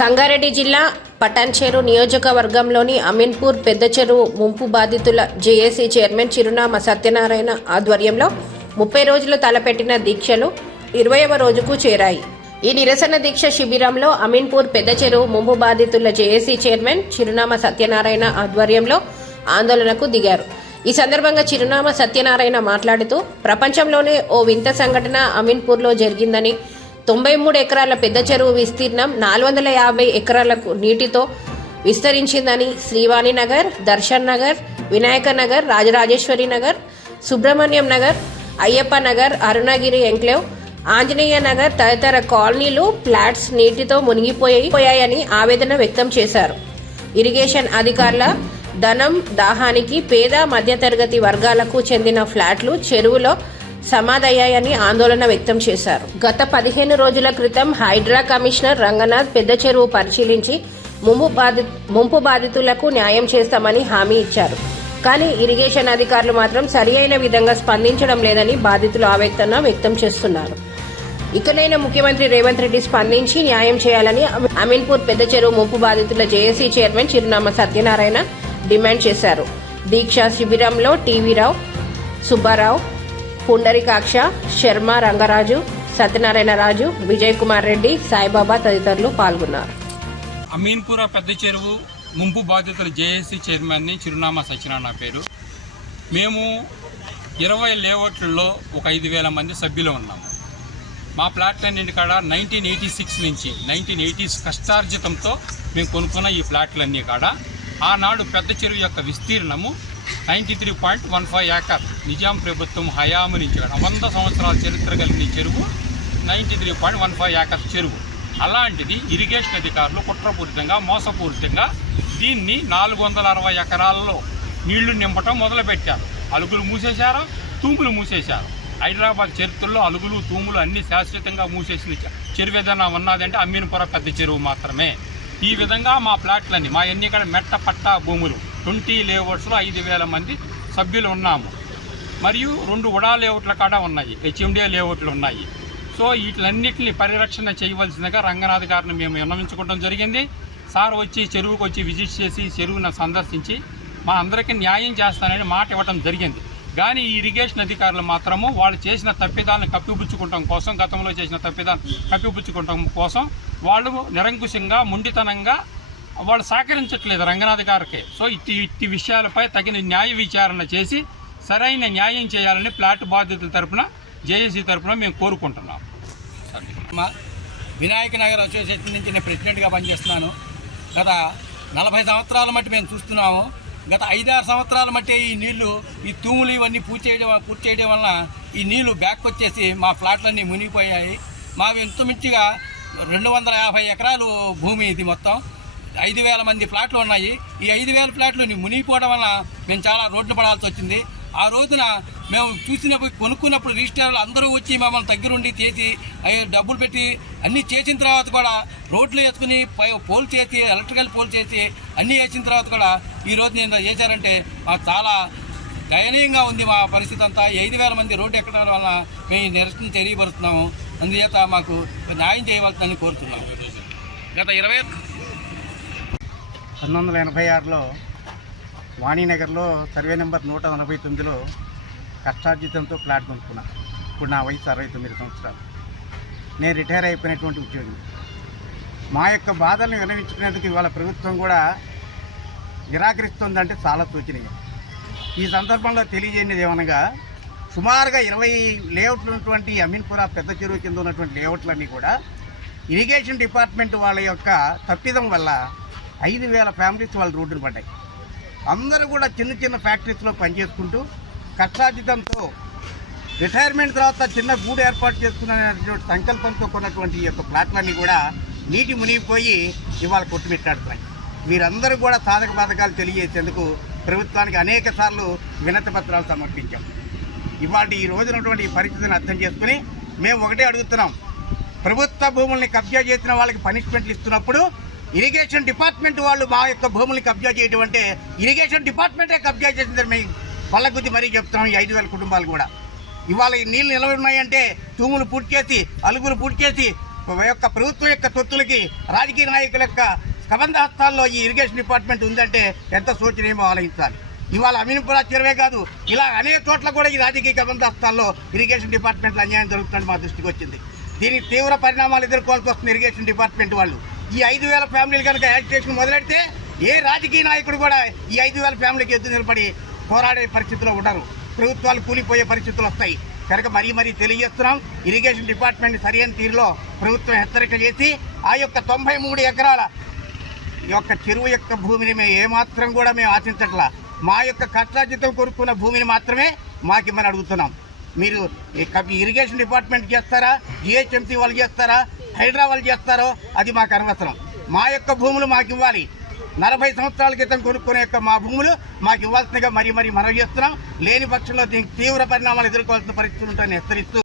సంగారెడ్డి జిల్లా పటాన్చెరు నియోజకవర్గంలోని అమీన్పూర్ పెద్ద చెరువు ముంపు బాధితుల జేఏసీ చైర్మన్ చిరునామా సత్యనారాయణ ఆధ్వర్యంలో 30 రోజులు తలపెట్టిన దీక్షలు 20వ రోజుకు చేరాయి. ఈ నిరసన దీక్ష శిబిరంలో అమీన్పూర్ పెద్ద చెరువు ముంపు బాధితుల జేఏసీ చైర్మన్ చిరునామా సత్యనారాయణ ఆధ్వర్యంలో ఆందోళనకు దిగారు. ఈ సందర్భంగా చిరునామా సత్యనారాయణ మాట్లాడుతూ ప్రపంచంలోనే ఓ వింత సంఘటన అమీన్పూర్లో జరిగిందని, 93 ఎకరాల పెద్ద చెరువు విస్తీర్ణం 450 ఎకరాలకు నీటితో విస్తరించిందని, శ్రీవాణి నగర్, దర్శన్ నగర్, వినాయక నగర్, రాజరాజేశ్వరి నగర్, సుబ్రహ్మణ్యం నగర్, అయ్యప్ప నగర్, అరుణగిరి ఎంక్లేవ్, ఆంజనేయ నగర్ తదితర కాలనీలు, ఫ్లాట్స్ నీటితో మునిగిపోయాయని ఆవేదన వ్యక్తం చేశారు. ఇరిగేషన్ అధికారుల ధనం దాహానికి పేద మధ్యతరగతి వర్గాలకు చెందిన ఫ్లాట్లు చెరువులో సమాధయ్యాయని ఆందోళన వ్యక్తం చేశారు. గత 15 రోజుల క్రితం హైడ్రా కమిషనర్ రంగనాథ్ పెద్ద చెరువు పరిశీలించి ముంపు బాధితులకు న్యాయం చేస్తామని హామీ ఇచ్చారు. కానీ ఇరిగేషన్ అధికారులు మాత్రం సరియైన విధంగా స్పందించడం లేదని బాధితులు ఆవేదన వ్యక్తం చేస్తున్నారు. ఇకనైనా ముఖ్యమంత్రి రేవంత్ రెడ్డి స్పందించి న్యాయం చేయాలని అమీన్పూర్ పెద్ద చెరువు ముంపు బాధితుల జేఏసీ చైర్మన్ చిరునామా సత్యనారాయణ డిమాండ్ చేశారు. దీక్షా శిబిరంలో టీవీ రావు, సుబ్బారావు, పుండరీకాక్ష, శర్మ, రంగరాజు, సత్యనారాయణ రాజు, విజయ్ కుమార్ రెడ్డి, సాయిబాబా తదితరులు పాల్గొన్నారు. అమీన్పుర పెద్ద చెరువు ముంపు బాధితుల జేఏసీ చైర్మన్ని చిరునామా సత్యనారాయణ పేరు. మేము 20 లేఅవుట్లలో ఒక 5,000 మంది సభ్యులు ఉన్నాము. మా ఫ్లాట్లన్నింటి కాడ 1986 నుంచి 1980s కష్టార్జితంతో మేము కొనుక్కున్న ఈ ఫ్లాట్లన్నీ కాడ ఆనాడు పెద్ద చెరువు యొక్క విస్తీర్ణము 93.15 ఏకర్ నిజాం ప్రభుత్వం హయాము నుంచి 100 సంవత్సరాల చరిత్ర కలిగిన చెరువు 93.15 ఏకర్ చెరువు. అలాంటిది ఇరిగేషన్ అధికారులు కుట్రపూరితంగా మోసపూరితంగా దీన్ని 460 ఎకరాల్లో నీళ్లు నింపటం మొదలుపెట్టారు. అలుగులు మూసేశారు, తూములు మూసేశారు. హైదరాబాద్ చరిత్రలో అలుగులు తూములు అన్ని శాశ్వతంగా మూసేసిన చెరువు ఏదైనా ఉన్నదంటే అమీన్పుర పెద్ద చెరువు మాత్రమే. ఈ విధంగా మా ప్లాట్లన్నీ మా ఎన్నికల మెట్ట పట్టా భూములు 20 లేఅవుట్స్లో 5,000 మంది సభ్యులు ఉన్నాము. మరియు 2 ఉడా లేఅవుట్ల కాడ ఉన్నాయి, హెచ్ఎండిఏ లేఅవుట్లు ఉన్నాయి. సో వీటిలన్నింటినీ పరిరక్షణ చేయవలసిందిగా రంగనాథ్ గారిని మేము విన్నవించుకోవడం జరిగింది. సార్ వచ్చి చెరువుకు వచ్చి విజిట్ చేసి చెరువును సందర్శించి మా అందరికీ న్యాయం చేస్తానని మాట ఇవ్వడం జరిగింది. కానీ ఈ ఇరిగేషన్ అధికారులు మాత్రము వాళ్ళు చేసిన తప్పిదాలను కప్పిపుచ్చుకోవడం కోసం, గతంలో చేసిన తప్పిదాలను కప్పిపుచ్చుకోవడం కోసం వాళ్ళు నిరంకుశంగా మొండితనంగా వాళ్ళు సహకరించట్లేదు రంగనాథ్ గారికి. సో ఇట్టి విషయాలపై తగిన న్యాయ విచారణ చేసి సరైన న్యాయం చేయాలని ఫ్లాట్ బాధితుల తరఫున జేఏసీ తరఫున మేము కోరుకుంటున్నాం. వినాయక నగర్ అసోసియేషన్ నుంచి నేను ప్రెసిడెంట్గా పనిచేస్తున్నాను. గత 40 సంవత్సరాల మట్టి మేము చూస్తున్నాము. గత 5-6 సంవత్సరాల మట్టి ఈ నీళ్లు ఈ తూములు ఇవన్నీ పూర్తి చేయడం వలన ఈ నీళ్లు బ్యాక్ వచ్చేసి మా ఫ్లాట్లన్నీ మునిగిపోయాయి. మావి ఇంచుమించుగా 250 ఎకరాలు భూమి ఇది. మొత్తం 5,000 మంది ఫ్లాట్లు ఉన్నాయి. ఈ 5,000 ఫ్లాట్లు మునిగిపోవడం వల్ల మేము చాలా రోడ్లు పడాల్సి వచ్చింది. ఆ రోజున మేము చూసినప్పుడు కొనుక్కున్నప్పుడు రిజిస్ట్రార్లు అందరూ వచ్చి మమ్మల్ని దగ్గరుండి చేసి డబ్బులు పెట్టి అన్నీ చేసిన తర్వాత కూడా రోడ్లు వేసుకుని పోల్ చేసి ఎలక్ట్రికల్ పోల్ చేసి అన్నీ వేసిన తర్వాత కూడా ఈరోజు నేను చేశారంటే మాకు చాలా దయనీయంగా ఉంది మా పరిస్థితి అంతా. 5,000 మంది రోడ్డు ఎక్కడం వల్ల మేము నిరసన తెలియపరుస్తున్నాము. అందుచేత మాకు న్యాయం చేయవలసిందని కోరుతున్నాము. గత 1986లో వాణినగర్లో సర్వే నెంబర్ 189లో కష్టార్జితంతో ఫ్లాట్ కొనుక్కున్నా. ఇప్పుడు నా వయసు 69 సంవత్సరాలు. నేను రిటైర్ అయిపోయినటువంటి ఉద్యోగి. మా యొక్క బాధలను వినవించుకునేందుకు ఇవాళ ప్రభుత్వం కూడా నిరాకరిస్తుందంటే చాలా శోచనీయం. ఈ సందర్భంలో తెలియజేయనిది ఏమనగా సుమారుగా 20 లేఅవుట్లు ఉన్నటువంటి అమీన్పుర పెద్ద చెరువు కింద ఉన్నటువంటి లేఅవుట్లన్నీ కూడా ఇరిగేషన్ డిపార్ట్మెంట్ వాళ్ళ యొక్క తప్పిదం వల్ల 5,000 ఫ్యామిలీస్ వాళ్ళు రోడ్డును పడ్డాయి. అందరూ కూడా చిన్న చిన్న ఫ్యాక్టరీస్లో పనిచేసుకుంటూ కష్టార్జితంతో రిటైర్మెంట్ తర్వాత చిన్న గూడు ఏర్పాటు చేసుకునేటువంటి సంకల్పంతో కొన్నటువంటి ఈ యొక్క ప్లాట్లన్నీ కూడా నీటి మునిగిపోయి ఇవాళ కొట్టుమిట్టాడుతున్నాయి. వీరందరూ కూడా సాధక బాధకాలు తెలియజేసేందుకు ప్రభుత్వానికి అనేక సార్లు వినతి పత్రాలు సమర్పించాం. ఇవాళ ఈ రోజునటువంటి ఈ పరిస్థితిని అర్థం చేసుకుని మేము ఒకటే అడుగుతున్నాం. ప్రభుత్వ భూముల్ని కబ్జా చేసిన వాళ్ళకి పనిష్మెంట్లు ఇస్తున్నప్పుడు ఇరిగేషన్ డిపార్ట్మెంట్ వాళ్ళు మా యొక్క భూముల్ని కబ్జా చేయడం అంటే ఇరిగేషన్ డిపార్ట్మెంటే కబ్జా చేసిందని మేము పళ్ళగుద్ది మరీ చెప్తున్నాం. ఈ 5,000 కుటుంబాలు కూడా ఇవాళ ఈ నీళ్ళు నిలవ ఉన్నాయంటే తూములు పూర్తి చేసి అలుగులు పూర్తి చేసి యొక్క ప్రభుత్వం యొక్క తొత్తులకి రాజకీయ నాయకుల యొక్క కబంధ హస్తాల్లో ఈ ఇరిగేషన్ డిపార్ట్మెంట్ ఉందంటే ఎంత శోచనీయమో ఆలోచించాలి. ఇవాళ అమీన్పుర చెరువే కాదు, ఇలా అనేక చోట్ల కూడా ఈ రాజకీయ కబంధ హస్తాల్లో ఇరిగేషన్ డిపార్ట్మెంట్లో అన్యాయం జరుగుతుందని మా దృష్టికి వచ్చింది. దీనికి తీవ్ర పరిణామాలు ఎదుర్కోవాల్సి వస్తుంది ఇరిగేషన్ డిపార్ట్మెంట్ వాళ్ళు. ఈ 5,000 ఫ్యామిలీలు కనుక యాజిటేషన్ మొదలెడితే ఏ రాజకీయ నాయకుడు కూడా ఈ 5,000 ఫ్యామిలీకి ఎదురు నిలబడి పోరాడే పరిస్థితిలో ఉండరు. ప్రభుత్వాలు కూలిపోయే పరిస్థితులు వస్తాయి. కనుక మరీ తెలియజేస్తున్నాం, ఇరిగేషన్ డిపార్ట్మెంట్ సరైన తీరులో ప్రభుత్వం హెచ్చరిక చేసి ఆ యొక్క 93 ఎకరాల యొక్క చెరువు యొక్క భూమిని మేము ఏమాత్రం కూడా మేము ఆశించట్లా. మా యొక్క కష్టార్జితం కొనుక్కున్న భూమిని మాత్రమే మాకిమ్మని అడుగుతున్నాం. మీరు ఇరిగేషన్ డిపార్ట్మెంట్ చేస్తారా, జిహెచ్ఎంసీ వాళ్ళు చేస్తారా, హైడ్రా వాళ్ళు చేస్తారో అది మాకు అనవసరం. మా యొక్క భూములు మాకు ఇవ్వాలి. 40 సంవత్సరాల క్రితం కొనుక్కునే యొక్క మా భూములు మాకు ఇవ్వాల్సిందిగా మరీ మనవి చేస్తున్నాం. లేని పక్షంలో దీనికి తీవ్ర పరిణామాలు ఎదుర్కోవాల్సిన పరిస్థితులు ఉంటాయని హెచ్చరిస్తూ